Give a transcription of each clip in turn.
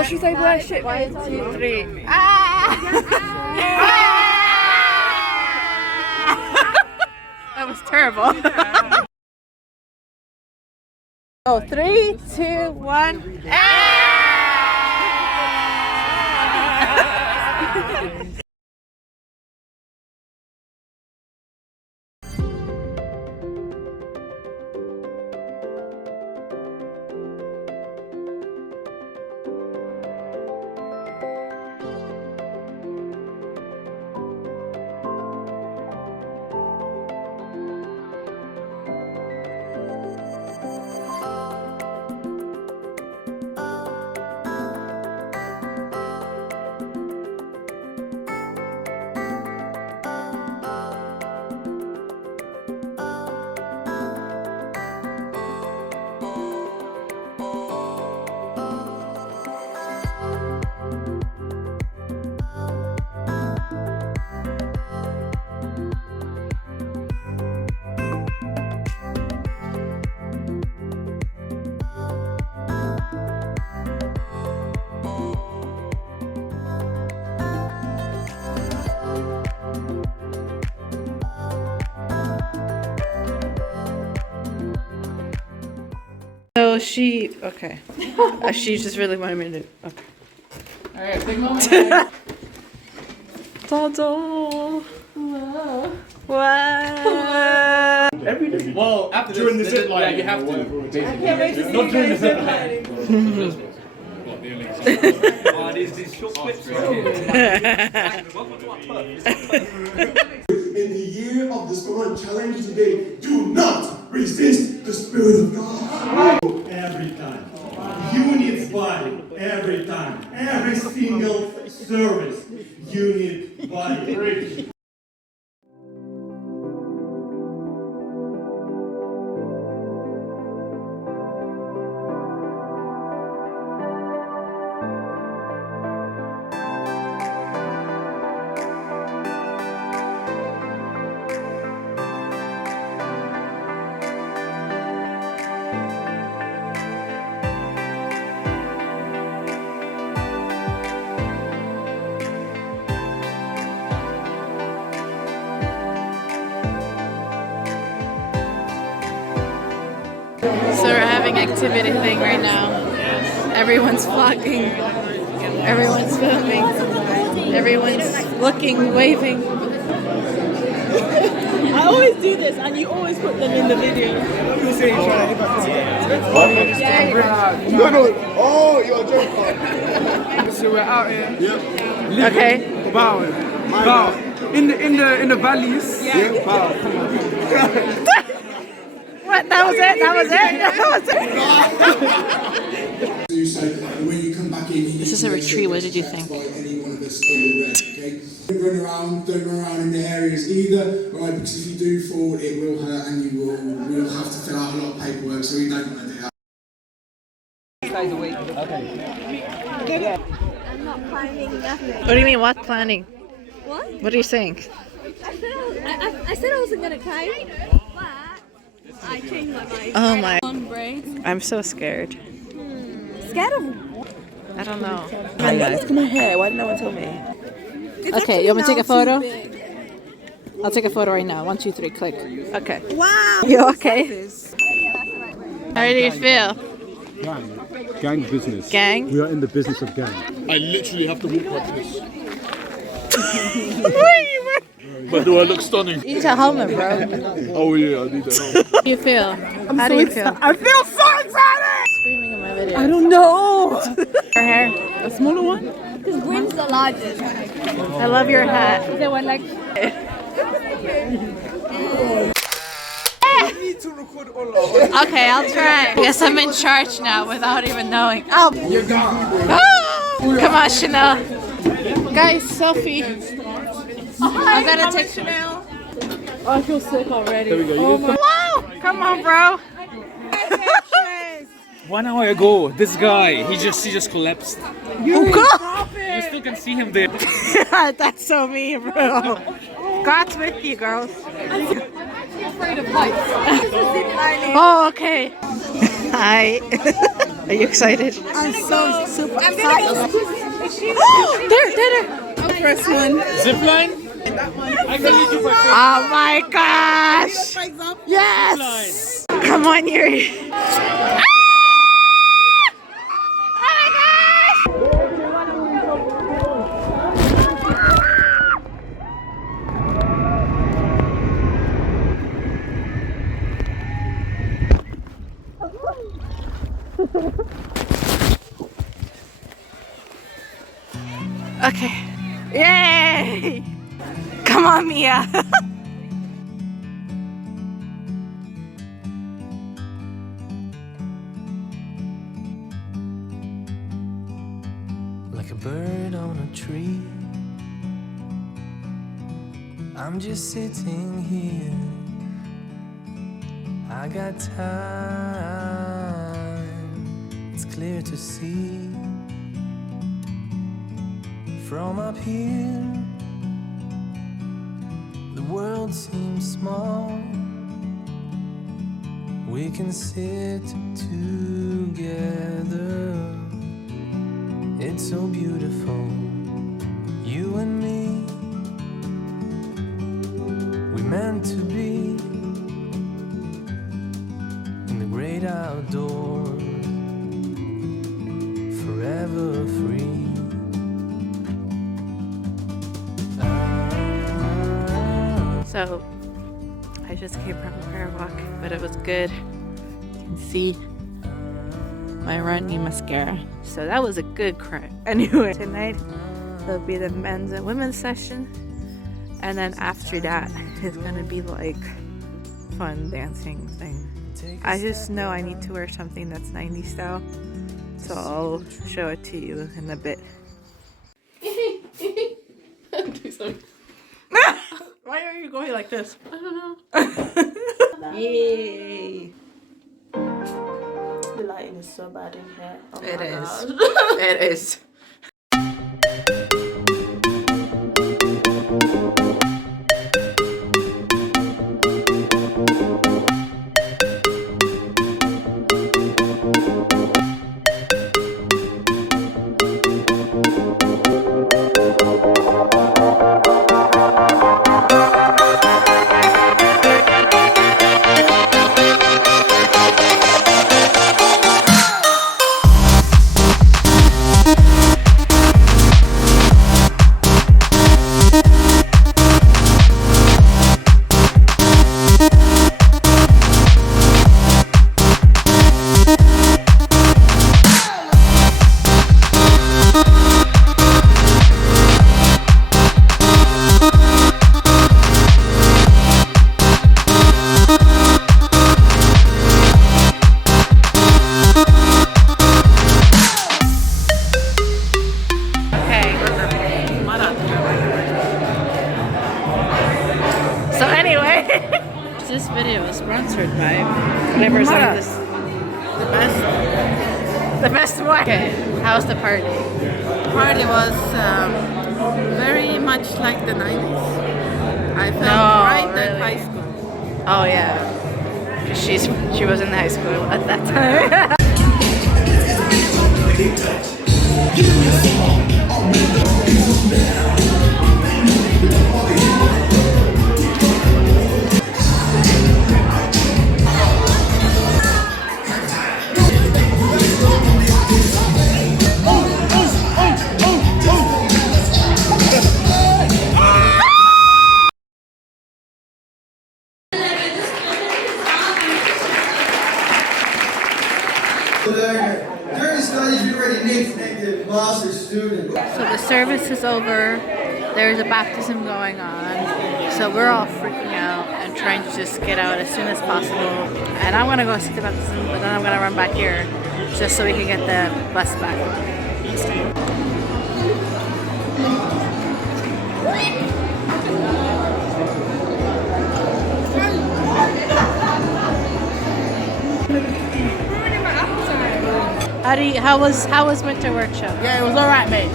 So should I worship? 1, 2, 3. That was terrible. Oh, 3, 2, 1. So she, okay. She just really wanted me to, okay. Alright, big moment. Ta-da! Wow. Wow. Well, after during the zip line, you have to. I can't wait to see you guys zip lining. These short clips. In the year of the Spirit challenge today, do not resist the Spirit of God. Every time. You need body. Every time. Every single service. You need body. So we're having activity thing right now. Everyone's vlogging. Everyone's filming. Everyone's looking, waving. I always do this, and you always put them in the video. No. Oh, you're joking. So we're out here. Yep. Okay. Bow. In the valleys. Yeah. Bow. What? That was it? That was it? So when you come back in, This is a retreat. What did you think? Any one of us in red, okay? Don't run around in the areas either, right? Because if you do fall, it will hurt, and we'll have to fill out a lot of paperwork. So we don't want to do that. I'm not planning nothing. What do you mean, what planning? What? What are you saying? I said I wasn't gonna climb, but I changed my mind. Oh my. On braids. I'm so scared. Scared of? I don't know. Hi guys, look at my hair. Why didn't no one tell me? Okay, you want me to take a photo? I'll take a photo right now. 1, 2, 3, click. Okay. Wow. You okay? How do you feel? Gang business. Gang? We are in the business of gang. I literally have to walk like this. But do I look stunning? You need a helmet, bro. Oh yeah, I need that. How do you feel? How do you feel? I feel so excited! Screaming in my video. I don't know. Your hair. A smaller one? This brim's the largest. I love your hat. Is there one like? Okay, I'll try. Guess I'm in charge now without even knowing. Oh, you're gone. Oh! Come on, Chanel. Guys, selfie. I'm gonna take Chanel. Oh, I feel sick already. There we go. Oh my. Whoa! Come on, bro. 1 hour ago, this guy, he just collapsed. Oh, God. You still can see him there. That's so mean, bro. God's with you, girls. I'm afraid of heights. Oh, okay. Hi. Are you excited? I'm so super excited. There. First one. Zip line? I can lead you for free. Oh my gosh! For example. Yes! Come on, Yuri. Ah! Oh my gosh! Okay. Yay! Come on, Mia. Like a bird on a tree, I'm just sitting here. I got time, it's clear to see. From up here, the world seems small. We can sit together. It's so beautiful, you and me. We meant to be in the great outdoors, forever free. So, I just came from a prayer walk, but it was good. You can see my runny mascara. So that was a good cry. Anyway, tonight there'll be the men's and women's session. And then after that, it's gonna be like fun dancing thing. I just know I need to wear something that's 90s style. So I'll show it to you in a bit. Why are you going like this? I don't know. Yay! The lighting is so bad in here. Oh It my is. God. It is. So anyway, this video is sponsored by whatever's on this. The best one. Okay, how's the party? Party was very much like the 90s. I felt No, right at really? high school. Oh yeah, 'cause she was in high school at that time. So the service is over. There's a baptism going on. So we're all freaking out and trying to just get out as soon as possible. And I'm gonna go see the baptism, but then I'm gonna run back here just so we can get the bus back. How was winter workshop? Yeah, it was alright, mate.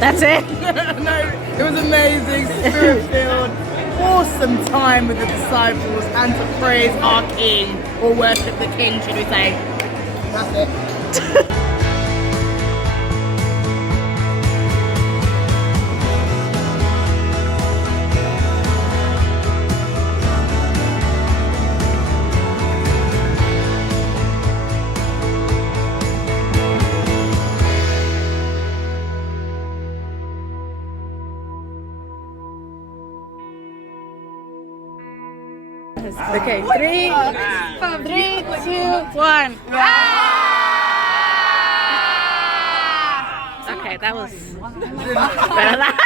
That's it. No, it was amazing, spirit-filled, awesome time with the disciples, and to praise our King or worship the King, should we say? That's it. Okay, 3, 2, 1. Okay, that was better.